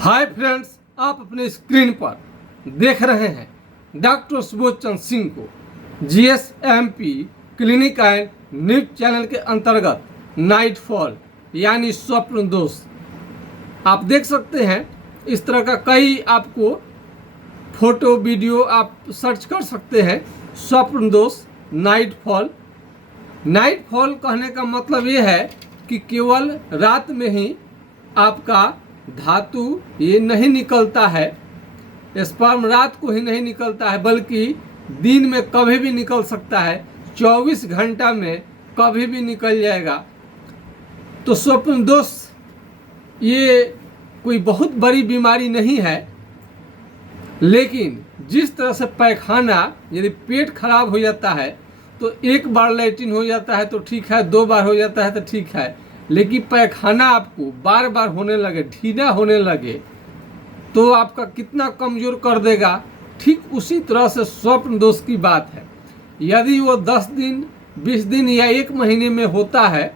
Hi friends, आप अपने screen पर देख रहे हैं डॉक्टर सुबोध चंद्र सिंह को GSMP clinic and news channel के अंतर्गत नाइट फॉल यानी स्वप्न दोष। आप देख सकते हैं इस तरह का कई आपको फोटो वीडियो आप सर्च कर सकते हैं। स्वप्न दोष नाइट फॉल। नाइट फॉल कहने का मतलब ये है कि केवल रात में ही आपका धातु ये नहीं निकलता है, स्पर्म रात को ही नहीं निकलता है बल्कि दिन में कभी भी निकल सकता है, 24 घंटा में कभी भी निकल जाएगा। तो स्वप्न दोष ये कोई बहुत बड़ी बीमारी नहीं है, लेकिन जिस तरह से पैखाना यदि पेट खराब हो जाता है तो एक बार लैट्रिन हो जाता है तो ठीक है, 2 बार हो जाता है तो ठीक है, लेकिन पैखाना आपको बार बार होने लगे, ढीला होने लगे तो आपका कितना कमज़ोर कर देगा। ठीक उसी तरह से स्वप्न दोष की बात है। यदि वो 10 दिन 20 दिन या 1 महीने में होता है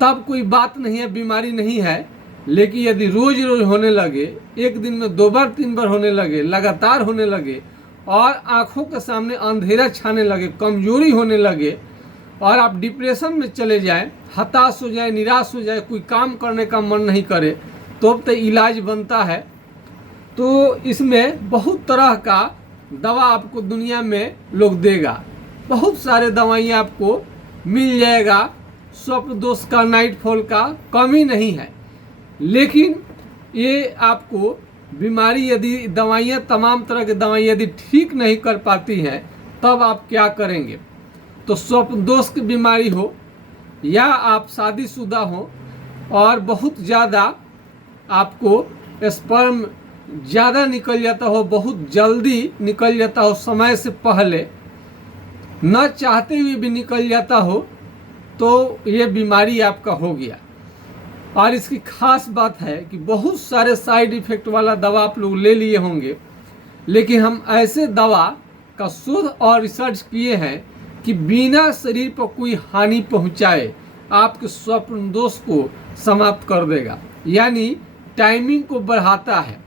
तब कोई बात नहीं है, बीमारी नहीं है। लेकिन यदि रोज रोज होने लगे, एक दिन में 2 बार 3 बार होने लगे, लगातार होने लगे और आँखों के सामने अंधेरा छाने लगे, कमजोरी होने लगे और आप डिप्रेशन में चले जाएं, हताश हो जाए, निराश हो जाए, कोई काम करने का मन नहीं करे, तो इलाज बनता है। तो इसमें बहुत तरह का दवा आपको दुनिया में लोग देगा, बहुत सारे दवाइयाँ आपको मिल जाएगा। स्वप्न दोष का, नाइट फॉल का कमी नहीं है। लेकिन ये आपको बीमारी यदि दवाइयाँ, तमाम तरह की दवाइयाँ यदि ठीक नहीं कर पाती हैं तब आप क्या करेंगे। तो स्वप्न दोष की बीमारी हो या आप शादीशुदा हो और बहुत ज़्यादा आपको स्पर्म ज़्यादा निकल जाता हो, बहुत जल्दी निकल जाता हो, समय से पहले न चाहते हुए भी निकल जाता हो, तो ये बीमारी आपका हो गया। और इसकी खास बात है कि बहुत सारे साइड इफ़ेक्ट वाला दवा आप लोग ले लिए होंगे, लेकिन हम ऐसे दवा का शोध और रिसर्च किए हैं कि बिना शरीर पर कोई हानि पहुंचाए आपके स्वप्न दोष को समाप्त कर देगा। यानी टाइमिंग को बढ़ाता है,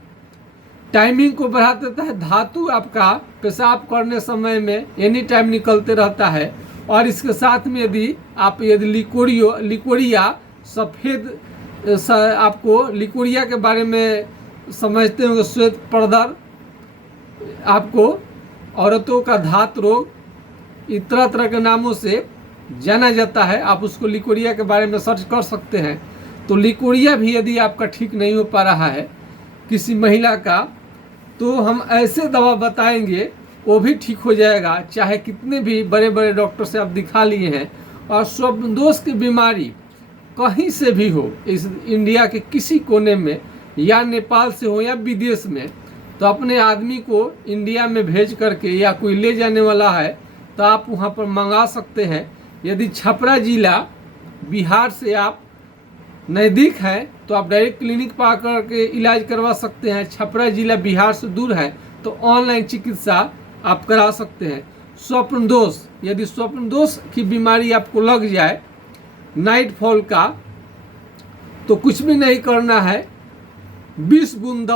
टाइमिंग को बढ़ा देता है। धातु आपका पेशाब करने समय में एनी टाइम निकलते रहता है। और इसके साथ में यदि लिकोरिया सफ़ेद, आपको लिकोरिया के बारे में समझते होंगे, श्वेत प्रदर, आपको औरतों का धात रोग, तरह तरह के नामों से जाना जाता है। आप उसको लिकोरिया के बारे में सर्च कर सकते हैं। तो लिकोरिया भी यदि आपका ठीक नहीं हो पा रहा है किसी महिला का, तो हम ऐसे दवा बताएंगे वो भी ठीक हो जाएगा, चाहे कितने भी बड़े बड़े डॉक्टर से आप दिखा लिए हैं। और स्वप्न दोष की बीमारी कहीं से भी हो, इस इंडिया के किसी कोने में या नेपाल से हो या विदेश में, तो अपने आदमी को इंडिया में भेज करके, या कोई ले जाने वाला है तो आप वहाँ पर मंगा सकते हैं। यदि छपरा जिला बिहार से आप नज़दीक है तो आप डायरेक्ट क्लिनिक पर आकर के इलाज करवा सकते हैं। छपरा जिला बिहार से दूर है तो ऑनलाइन चिकित्सा आप करा सकते हैं। स्वप्न दोष, यदि स्वप्न दोष की बीमारी आपको लग जाए, नाइट फॉल का, तो कुछ भी नहीं करना है। 20 बूंद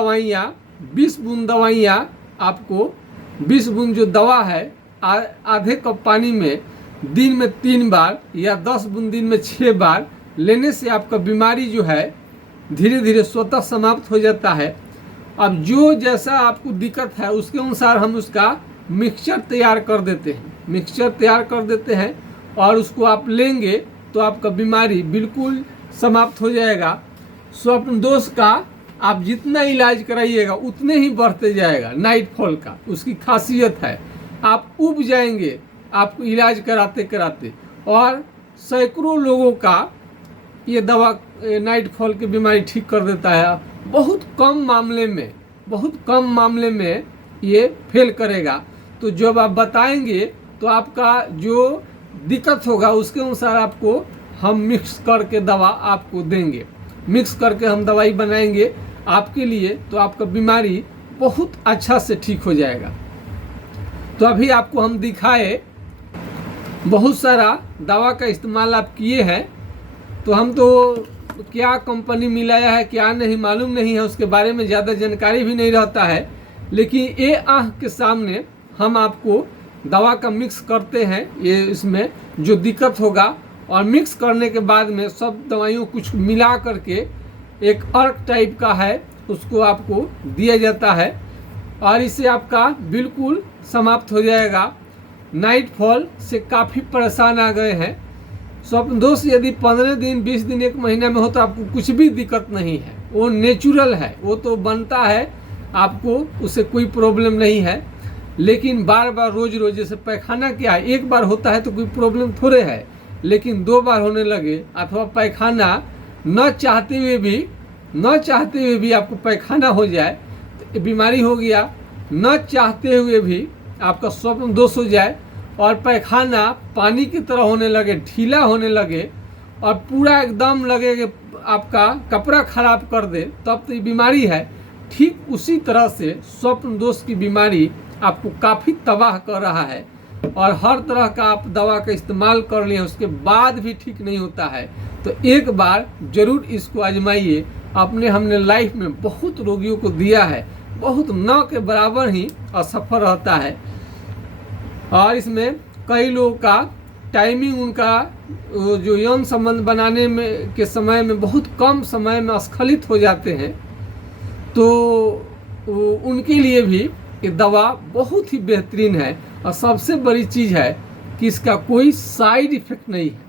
दवाइयाँ आपको 20 बूंद जो दवा है आधे कप पानी में दिन में 3 बार या 10 बूंद दिन में 6 बार लेने से आपका बीमारी जो है धीरे धीरे स्वतः समाप्त हो जाता है। अब जो जैसा आपको दिक्कत है उसके अनुसार हम उसका मिक्सचर तैयार कर देते हैं और उसको आप लेंगे तो आपका बीमारी बिल्कुल समाप्त हो जाएगा। स्वप्न दोष का आप जितना इलाज कराइएगा उतने ही बढ़ते जाएगा। नाइट फॉल का उसकी खासियत है, आप उब जाएंगे आपको इलाज कराते कराते। और सैकड़ों लोगों का ये दवा नाइट फॉल की बीमारी ठीक कर देता है। बहुत कम मामले में ये फेल करेगा। तो जब आप बताएंगे तो आपका जो दिक्कत होगा उसके अनुसार आपको हम मिक्स करके दवा आपको देंगे, मिक्स करके हम दवाई बनाएंगे आपके लिए, तो आपका बीमारी बहुत अच्छा से ठीक हो जाएगा। तो अभी आपको हम दिखाए, बहुत सारा दवा का इस्तेमाल आप किए हैं, तो हम तो क्या कंपनी मिलाया है क्या नहीं मालूम नहीं है, उसके बारे में ज़्यादा जानकारी भी नहीं रहता है। लेकिन ये आँख के सामने हम आपको दवा का मिक्स करते हैं, ये इसमें जो दिक्कत होगा, और मिक्स करने के बाद में सब दवाइयों कुछ मिला करके एक अर्क टाइप का है उसको आपको दिया जाता है और इससे आपका बिल्कुल समाप्त हो जाएगा। नाइट फॉल से काफ़ी परेशान आ गए हैं स्वप्न दोष, यदि 15 दिन 20 दिन 1 महीना में हो तो आपको कुछ भी दिक्कत नहीं है, वो नेचुरल है, वो तो बनता है, आपको उससे कोई प्रॉब्लम नहीं है। लेकिन बार बार रोज रोज जैसे पैखाना क्या है, एक बार होता है तो कोई प्रॉब्लम थोड़े है, लेकिन 2 बार होने लगे अथवा पैखाना न चाहते हुए भी आपको पैखाना हो जाए तो बीमारी हो गया, न चाहते हुए भी आपका स्वप्न दोष हो जाए और पैखाना पानी की तरह होने लगे, ढीला होने लगे और पूरा एकदम लगे कि आपका कपड़ा खराब कर दे, तब तो ये बीमारी है। ठीक उसी तरह से स्वप्न दोष की बीमारी आपको काफ़ी तबाह कर रहा है और हर तरह का आप दवा का इस्तेमाल कर लिए उसके बाद भी ठीक नहीं होता है, तो एक बार ज़रूर इसको आजमाइए। हमने लाइफ में बहुत रोगियों को दिया है, बहुत न के बराबर ही असफल रहता है और इसमें कई लोगों का टाइमिंग उनका जो यौन संबंध बनाने में के समय में बहुत कम समय में स्खलित हो जाते हैं, तो उनके लिए भी ये दवा बहुत ही बेहतरीन है और सबसे बड़ी चीज़ है कि इसका कोई साइड इफ़ेक्ट नहीं है।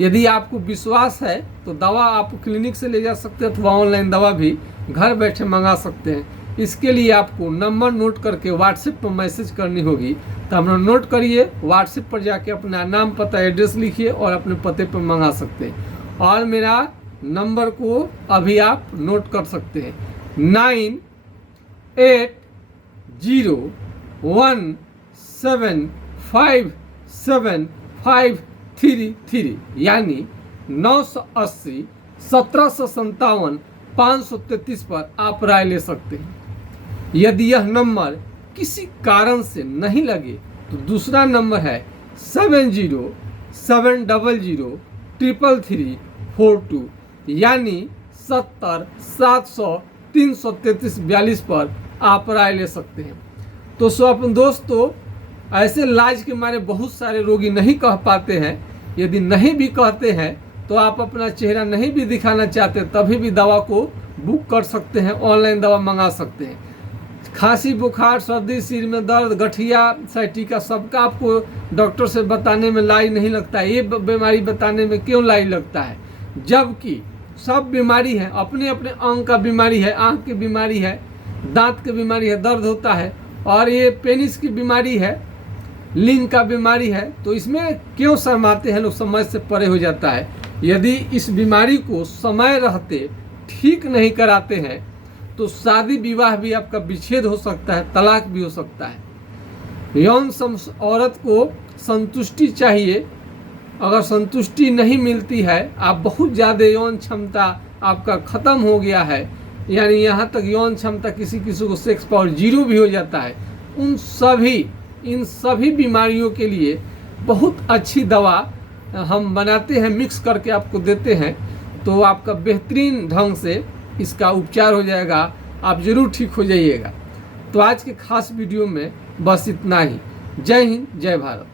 यदि आपको विश्वास है तो दवा आप क्लिनिक से ले जा सकते हैं अथवा ऑनलाइन दवा भी घर बैठे मंगा सकते हैं। इसके लिए आपको नंबर नोट करके व्हाट्सएप पर मैसेज करनी होगी, तो हम नोट करिए, व्हाट्सएप पर जाके अपना नाम पता एड्रेस लिखिए और अपने पते पर मंगा सकते हैं। और मेरा नंबर को अभी आप नोट कर सकते हैं 9801757533 यानी 980 1757 533 पर आप राय ले सकते हैं। यदि यह नंबर किसी कारण से नहीं लगे तो दूसरा नंबर है 7070333342 यानी 70 700 333 42 पर आप राय ले सकते हैं। तो स्वप्न दोस्तों, ऐसे लाज के मारे बहुत सारे रोगी नहीं कह पाते हैं, यदि नहीं भी कहते हैं तो आप अपना चेहरा नहीं भी दिखाना चाहते तभी भी दवा को बुक कर सकते हैं, ऑनलाइन दवा मंगा सकते हैं। खांसी बुखार सर्दी सिर में दर्द गठिया साइटिका सबका आपको डॉक्टर से बताने में लाई नहीं लगता है, ये बीमारी बताने में क्यों लाई लगता है, जबकि सब बीमारी है, अपने अपने अंग का बीमारी है, आँख की बीमारी है, दांत की बीमारी है, दर्द होता है, और ये पेनिस की बीमारी है, लिंग का बीमारी है, तो इसमें क्यों शर्माते हैं लोग, समझ से परे हो जाता है। यदि इस बीमारी को समय रहते ठीक नहीं कराते हैं तो शादी विवाह भी आपका विच्छेद हो सकता है, तलाक भी हो सकता है। यौन औरत को संतुष्टि चाहिए, अगर संतुष्टि नहीं मिलती है, आप बहुत ज़्यादा यौन क्षमता आपका ख़त्म हो गया है, यानी यहाँ तक यौन क्षमता किसी को सेक्स पावर 0 भी हो जाता है, इन सभी बीमारियों के लिए बहुत अच्छी दवा हम बनाते हैं, मिक्स करके आपको देते हैं, तो आपका बेहतरीन ढंग से इसका उपचार हो जाएगा, आप ज़रूर ठीक हो जाइएगा। तो आज के खास वीडियो में बस इतना ही। जय हिंद, जय भारत।